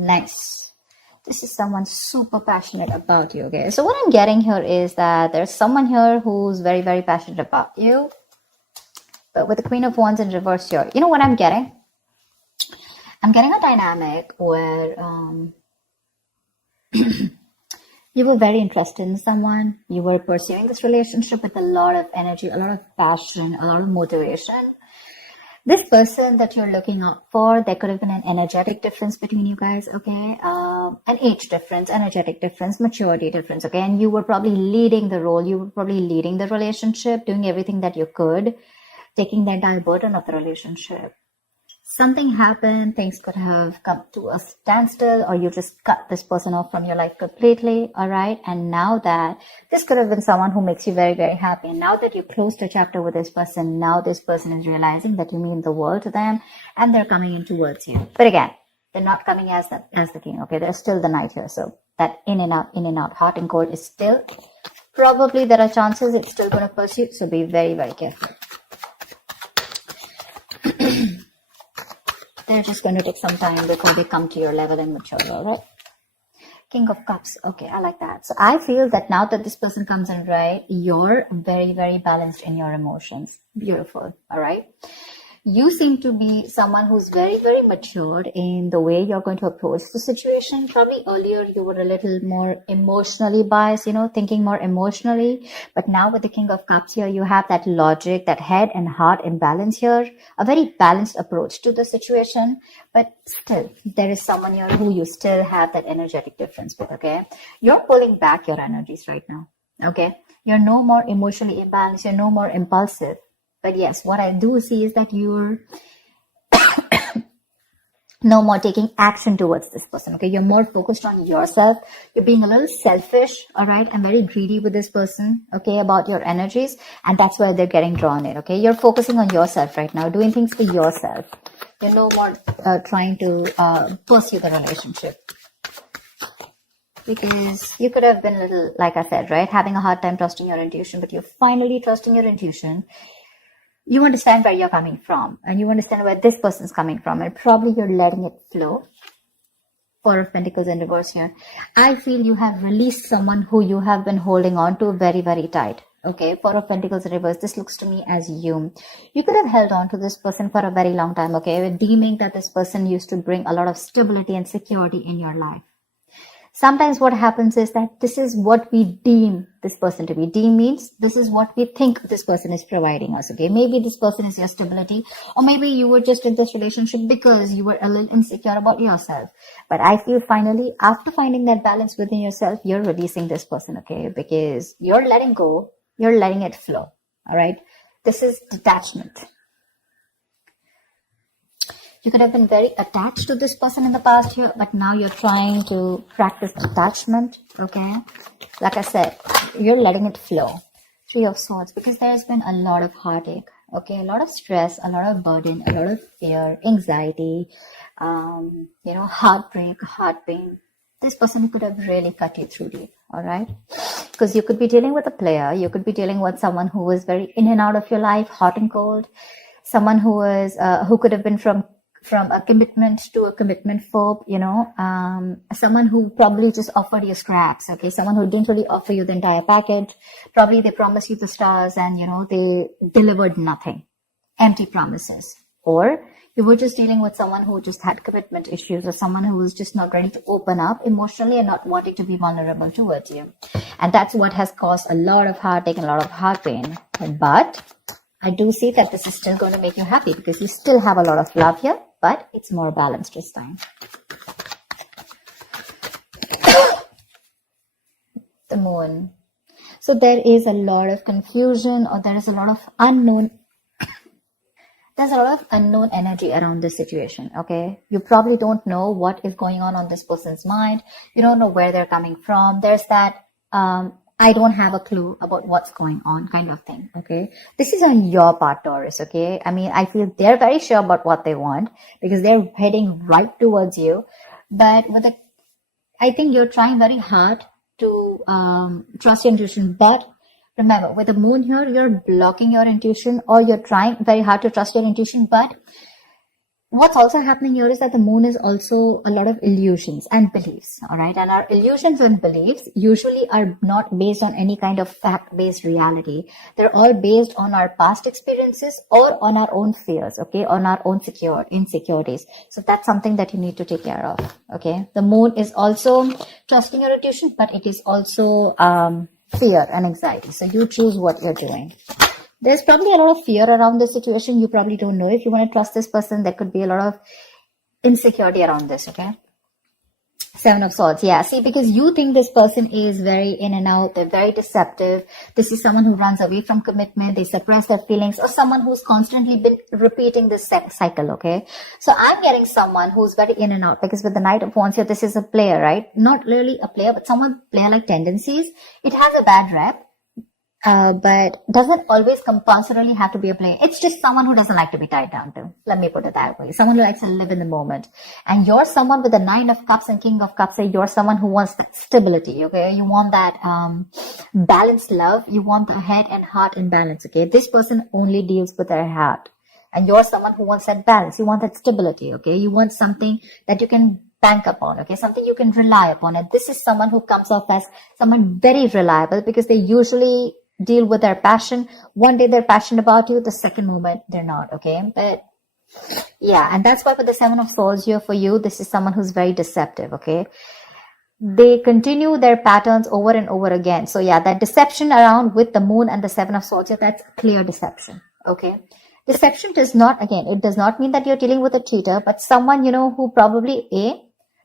Nice. This is someone super passionate about you, okay? So what I'm getting here is that there's someone here who's very, very passionate about you. But with the Queen of Wands in reverse here, you know what I'm getting? I'm getting a dynamic where you were very interested in someone. You were pursuing this relationship with a lot of energy, a lot of passion, a lot of motivation. This person that you're looking out for, there could have been an energetic difference between you guys, okay? An age difference, energetic difference, maturity difference, okay? And you were probably leading the role. You were probably leading the relationship, doing everything that you could, taking the entire burden of the relationship. Something happened, things could have come to a standstill, or you just cut this person off from your life completely, all right? And now that this could have been someone who makes you very, very happy. And now that you closed a chapter with this person, now this person is realizing that you mean the world to them, and they're coming in towards you. But again, they're not coming as the king, okay? They're still the knight here. So that in and out, hot and cold is still, probably there are chances it's still going to pursue. So be very, very careful. They're just going to take some time before they come to your level and mature, all right? King of Cups. Okay, I like that. So I feel that now that this person comes in, right, you're very, very balanced in your emotions. Beautiful, all right? You seem to be someone who's very, very matured in the way you're going to approach the situation. Probably earlier you were a little more emotionally biased, you know, thinking more emotionally. But now with the King of Cups here, you have that logic, that head and heart imbalance here. A very balanced approach to the situation. But still, there is someone here who you still have that energetic difference with, okay? You're pulling back your energies right now, okay? You're no more emotionally imbalanced. You're no more impulsive. But yes, what I do see is that you're no more taking action towards this person, okay? You're more focused on yourself. You're being a little selfish, all right? And very greedy with this person, okay, about your energies. And that's where they're getting drawn in, okay? You're focusing on yourself right now, doing things for yourself. You're no more trying to pursue the relationship. Because you could have been a little, like I said, right? Having a hard time trusting your intuition, but you're finally trusting your intuition. You understand where you're coming from, and you understand where this person's coming from, and probably you're letting it flow. Four of Pentacles in reverse here. I feel you have released someone who you have been holding on to very, very tight. Okay, Four of Pentacles in reverse. This looks to me as you. You could have held on to this person for a very long time, okay, deeming that this person used to bring a lot of stability and security in your life. Sometimes what happens is that this is what we deem this person to be. Deem means this is what we think this person is providing us, okay? Maybe this person is your stability, or maybe you were just in this relationship because you were a little insecure about yourself. But I feel finally, after finding that balance within yourself, you're releasing this person, okay? Because you're letting go, you're letting it flow, all right? This is detachment. You could have been very attached to this person in the past here, but now you're trying to practice detachment, okay? Like I said, you're letting it flow. Three of Swords, because there's been a lot of heartache, okay? A lot of stress, a lot of burden, a lot of fear, anxiety, heartbreak, heart pain. This person could have really cut you through deep, all right? Because you could be dealing with a player. You could be dealing with someone who is very in and out of your life, hot and cold. Someone who could have been from a commitment to a commitment phobe, someone who probably just offered you scraps, okay? Someone who didn't really offer you the entire package. Probably they promised you the stars and, they delivered nothing. Empty promises. Or you were just dealing with someone who just had commitment issues, or someone who was just not ready to open up emotionally and not wanting to be vulnerable towards you. And that's what has caused a lot of heartache and a lot of heart pain. But I do see that this is still going to make you happy because you still have a lot of love here, but it's more balanced this time. The Moon. So there is a lot of confusion, or there is a lot of unknown. There's a lot of unknown energy around this situation, okay? You probably don't know what is going on this person's mind. You don't know where they're coming from. There's that, I don't have a clue about what's going on kind of thing, okay? This is on your part, Taurus, okay? I mean, I feel they're very sure about what they want because they're heading right towards you. But I think you're trying very hard to trust your intuition. But remember, with the Moon here, you're blocking your intuition, or you're trying very hard to trust your intuition, but what's also happening here is that the moon is also a lot of illusions and beliefs, all right? And our illusions and beliefs usually are not based on any kind of fact-based reality. They're all based on our past experiences or on our own fears, okay? On our own insecurities. So that's something that you need to take care of, okay? The moon is also trusting your intuition, but it is also fear and anxiety. So you choose what you're doing. There's probably a lot of fear around this situation. You probably don't know if you want to trust this person. There could be a lot of insecurity around this, okay? Seven of Swords, yeah. See, because you think this person is very in and out. They're very deceptive. This is someone who runs away from commitment. They suppress their feelings, or someone who's constantly been repeating this cycle, okay? So I'm getting someone who's very in and out, because with the Knight of Wands here, this is a player, right? Not really a player, but someone player-like tendencies. It has a bad rep. But doesn't always compulsorily have to be a player. It's just someone who doesn't like to be tied down to. Let me put it that way. Someone who likes to live in the moment. And you're someone with the Nine of Cups and King of Cups. You're someone who wants that stability, okay? You want that balanced love. You want the head and heart in balance, okay? This person only deals with their heart. And you're someone who wants that balance. You want that stability, okay? You want something that you can bank upon, okay? Something you can rely upon. And this is someone who comes off as someone very reliable, because they usually deal with their passion. One day they're passionate about you, the second moment they're not, okay? But yeah, and that's why for the Seven of Swords here for you, this is someone who's very deceptive, okay? They continue their patterns over and over again. So yeah, that deception around with the moon and the Seven of Swords here, that's clear deception, okay? Deception does not, again, it does not mean that you're dealing with a cheater, but someone, you know, who probably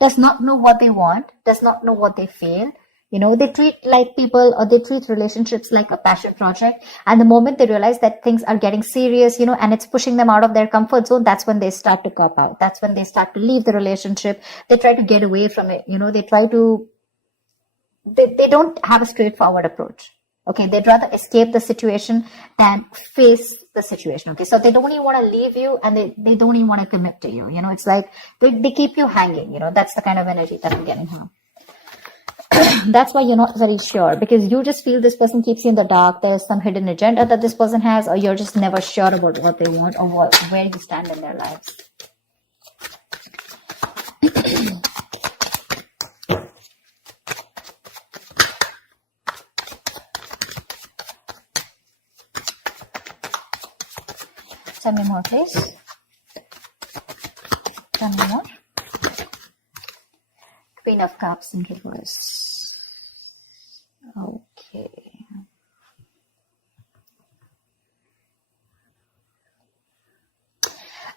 does not know what they want, does not know what they feel. You know, they treat like people, or they treat relationships like a passion project. And the moment they realize that things are getting serious, you know, and it's pushing them out of their comfort zone, that's when they start to cop out. That's when they start to leave the relationship. They try to get away from it. You know, they don't have a straightforward approach. Okay. They'd rather escape the situation than face the situation. Okay. So they don't even want to leave you, and they don't even want to commit to you. You know, it's like they keep you hanging. You know, that's the kind of energy that I'm getting here. That's why you're not very sure, because you just feel this person keeps you in the dark. There's some hidden agenda that this person has, or you're just never sure about what they want or where you stand in their lives. Tell me more, please. Tell me more. Queen of Cups in reverse. Okay.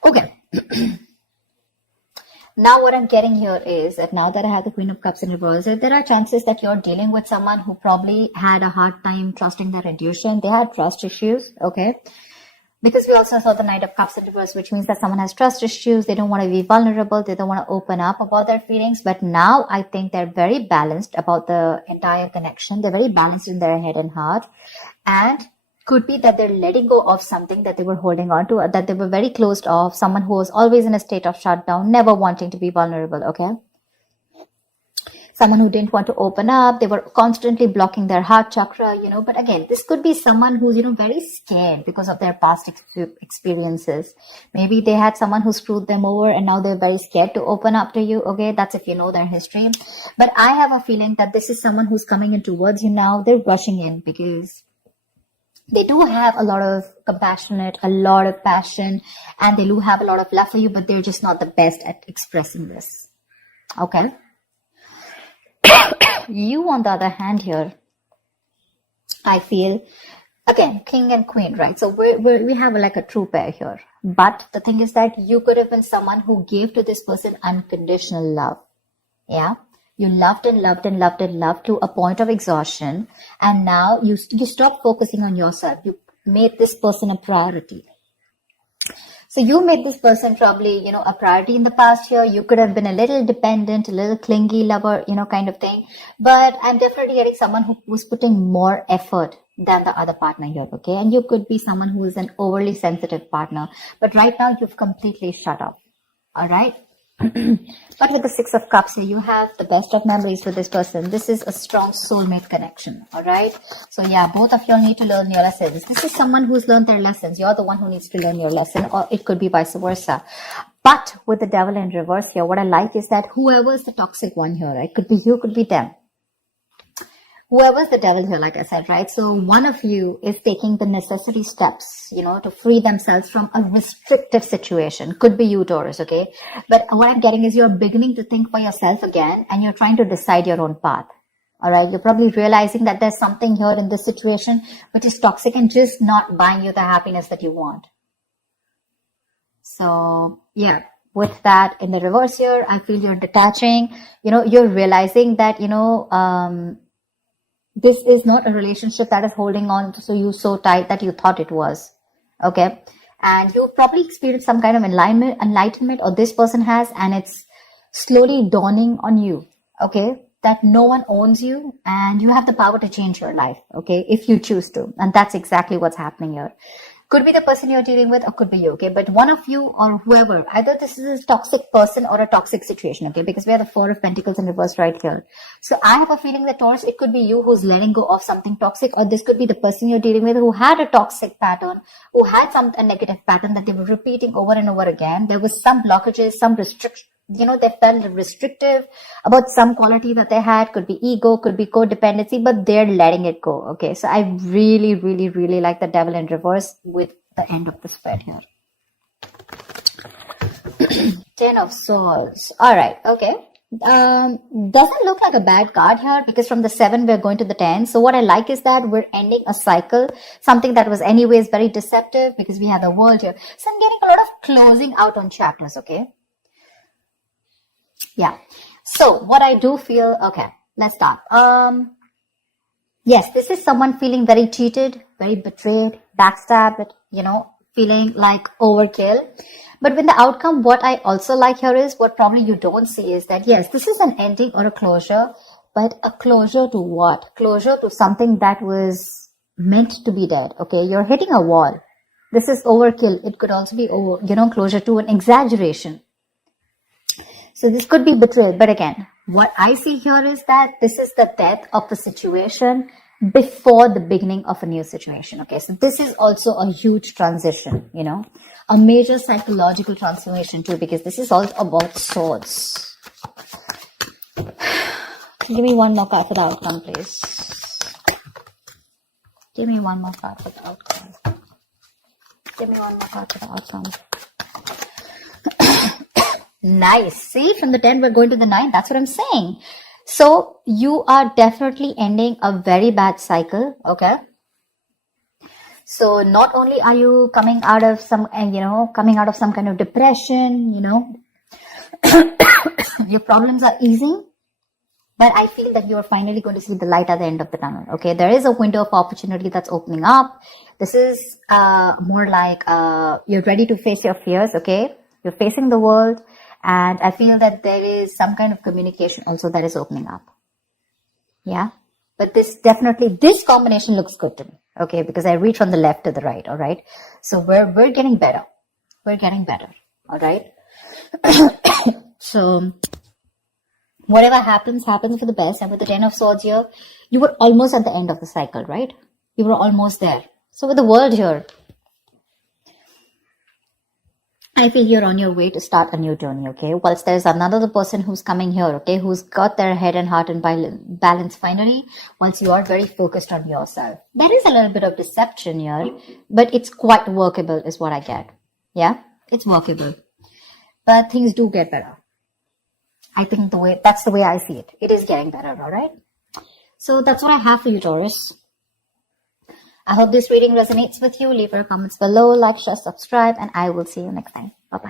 Okay. Now what I'm getting here is that now that I have the Queen of Cups in reverse, there are chances that you're dealing with someone who probably had a hard time trusting their intuition. They had trust issues, okay? Because we also saw the Knight of Cups in reverse, which means that someone has trust issues. They don't want to be vulnerable. They don't want to open up about their feelings. But now I think they're very balanced about the entire connection. They're very balanced in their head and heart. And could be that they're letting go of something that they were holding on to, or that they were very closed off. Someone who was always in a state of shutdown, never wanting to be vulnerable, okay? Someone who didn't want to open up. They were constantly blocking their heart chakra, you know. But again, this could be someone who's, you know, very scared because of their past experiences. Maybe they had someone who screwed them over, and now they're very scared to open up to you. Okay, that's if you know their history. But I have a feeling that this is someone who's coming in towards you now. They're rushing in because they do have a lot of compassionate, a lot of passion, and they do have a lot of love for you, but they're just not the best at expressing this. Okay. You, on the other hand here, I feel, again, king and queen, right? So we have like a true pair here. But the thing is that you could have been someone who gave to this person unconditional love. Yeah. You loved and loved and loved and loved to a point of exhaustion. And now you stop focusing on yourself. You made this person a priority. So you made this person probably, you know, a priority in the past year. You could have been a little dependent, a little clingy lover, you know, kind of thing. But I'm definitely getting someone who was putting more effort than the other partner here, okay? And you could be someone who is an overly sensitive partner. But right now, you've completely shut up, all right? But with the Six of Cups here, you have the best of memories with this person. This is a strong soulmate connection, all right? So yeah, both of you need to learn your lessons. This is someone who's learned their lessons. You're the one who needs to learn your lesson, or it could be vice versa. But with the devil in reverse here, what I like is that whoever's the toxic one here, right? Could be you, could be them. Whoever's the devil here, like I said, right? So one of you is taking the necessary steps, to free themselves from a restrictive situation. Could be you, Taurus, okay? But what I'm getting is you're beginning to think for yourself again, and you're trying to decide your own path. All right. You're probably realizing that there's something here in this situation which is toxic and just not buying you the happiness that you want. So yeah, with that in the reverse here, I feel you're detaching, you're realizing that, this is not a relationship that is holding on to you so tight that you thought it was. Okay. And you probably experienced some kind of enlightenment, or this person has, and it's slowly dawning on you. Okay. That no one owns you and you have the power to change your life. Okay. If you choose to. And that's exactly what's happening here. Could be the person you're dealing with, or could be you, okay? But one of you or whoever, either this is a toxic person or a toxic situation, okay? Because we have the Four of Pentacles in reverse right here. So I have a feeling that, Taurus, it could be you who's letting go of something toxic, or this could be the person you're dealing with who had a toxic pattern, who had a negative pattern that they were repeating over and over again. There was some blockages, some restriction. They felt restrictive about some quality that they had. Could be ego, could be codependency, but they're letting it go. Okay. So I really, really, really like the devil in reverse with the end of the spread here. 10 of Swords. All right. Okay. Doesn't look like a bad card here, because from the 7 we're going to the 10. So what I like is that we're ending a cycle, something that was anyways very deceptive, because we have the World here. So I'm getting a lot of closing out on chapters. Okay. Yeah. So what I do feel, okay, let's start. Yes, this is someone feeling very cheated, very betrayed, backstabbed, feeling like overkill. But with the outcome, what I also like here is, what probably you don't see is that, yes, this is an ending or a closure, but a closure to what? Closure to something that was meant to be dead. Okay. You're hitting a wall. This is overkill. It could also be, closure to an exaggeration. So this could be betrayal. But again, what I see here is that this is the death of the situation before the beginning of a new situation. Okay. So this is also a huge transition, a major psychological transformation too, because this is all about swords. Give me one more card for the outcome, please. Give me one more card for the outcome. Give me one more card for the outcome. Nice. See, from the 10, we're going to the 9. That's what I'm saying. So you are definitely ending a very bad cycle. Okay. So not only are you coming out of some kind of depression, your problems are easing, but I feel that you're finally going to see the light at the end of the tunnel. Okay. There is a window of opportunity that's opening up. This is more like you're ready to face your fears. Okay. You're facing the world. And I feel that there is some kind of communication also that is opening up. Yeah. But this combination looks good to me. Okay. Because I read from the left to the right. All right. So we're getting better. We're getting better. All right. So whatever happens for the best. And with the 10 of Swords here, you were almost at the end of the cycle, right? You were almost there. So with the World here, I feel you're on your way to start a new journey, okay? Whilst there's another person who's coming here, okay, who's got their head and heart in balance finally, once you are very focused on yourself. There is a little bit of deception here, but it's quite workable is what I get. Yeah, it's workable. But things do get better. I think that's the way I see it. It is getting better, all right? So that's what I have for you, Taurus. I hope this reading resonates with you. Leave your comments below, like, share, subscribe, and I will see you next time. Bye-bye.